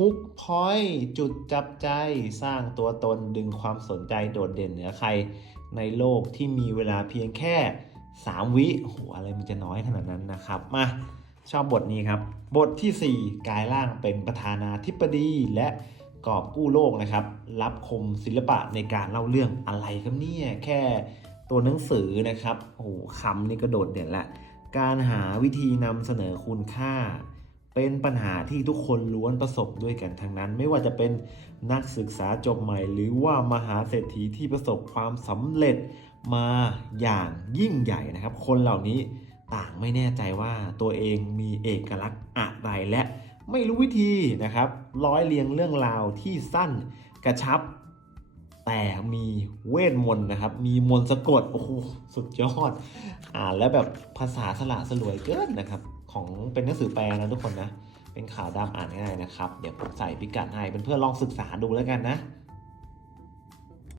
ฮุกพอยจุดจับใจสร้างตัวตนดึงความสนใจโดดเด่นเหนือใครในโลกที่มีเวลาเพียงแค่ 3 วิโอ้โหอะไรมันจะน้อยขนาดนั้นนะครับ มาชอบบทนี้ครับ บททีสี่ 4 กายร่างเป็นประธานาธิบดีและกอบกู้โลกนะครับ รับคมศิลปะในการเล่าเรื่องอะไรครับเนี่ยแค่ตัวหนังสือนะครับโอ้โหคำนี่ก็โดดเด่นละ การหาวิธีนำเสนอคุณค่า เป็นปัญหาที่ทุกคนล้วนประสบด้วยกันทั้งนั้น ไม่ว่าจะเป็นนักศึกษาจบใหม่ หรือว่ามหาเศรษฐีที่ประสบความสำเร็จมาอย่างยิ่งใหญ่นะครับ คนเหล่านี้ต่างไม่แน่ใจว่าตัวเองมีเอกลักษณ์อะไรและไม่รู้วิธีนะครับ ร้อยเรียงเรื่องราวที่สั้นกระชับ แต่มีเวทมนต์นะครับ มีมนต์สะกดโอ้โหสุดยอดอ่านแล้วแบบภาษาสละสลวยเกินนะครับ ของเป็นหนังสือแปลนะทุกคนนะ เป็นขาวดำอ่านง่ายนะครับ เดี๋ยวผมใส่พิกัดให้เเพื่อนๆลองศึกษาดูแล้วกันนะ